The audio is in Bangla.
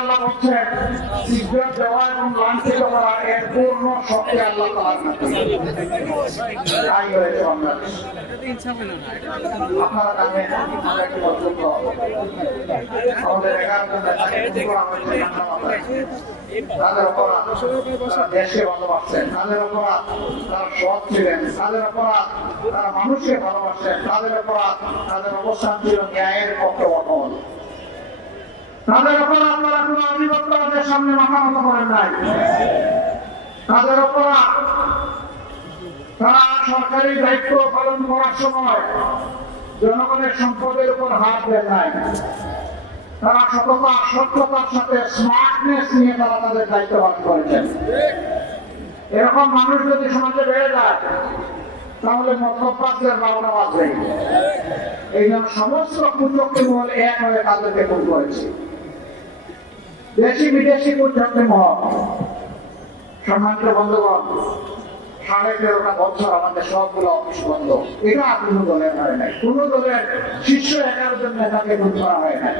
আল্লাহ বলছেন সিগারেট দেওয়া এবং লাঞ্ছিত করা এর পূর্ণ শক্তি আল্লাহ তাআলার কাছে। তাই হয়েছে বাংলাদেশ। আপনারা জানেন আমরা কি পর্যন্ত আমাদের 11 জন নেতাকে করা হয়েছে তাদের অপরাধ তারা দেশকে ভালোবাসেন, তাদের অপরাধ তারা সৎ ছিলেন, তাদের অপরাধ তারা মানুষকে ভালোবাসেন, তাদের অপরাধ তাদের অবস্থান ছিল ন্যায়ের পক্ষে অটল, তাদের অপরাধ তারা কোন আধিপত্যবাদের সামনে মাথা নত করেন নাই, তাদের অপরাধ তারা সরকারি দায়িত্ব পালন করার সময় জনগণের সম্পদের উপর হাত দেন নাই, তারা সততার সাথে স্মার্টনেস নিয়ে তারা তাদের দায়িত্ব পালন করেছেন। এরকম মানুষ যদি সমাজে বেড়ে যায় তাহলে মতবাদের 12টা বাজবে। এই জন্য সমস্ত কুচক্রী মহল এক হয়ে তাদেরকে খুন করেছে। দেশি বিদেশি কুচক্রী মহল। সম্মানিত বন্ধুগণ, 13.5টা বছর আমাদের সবগুলো অফিস বন্ধ। এটা কোনো দলের হয় নাই, কোনো দলের শীর্ষ 11 জন নেতাকে খুন করা হয় নাই।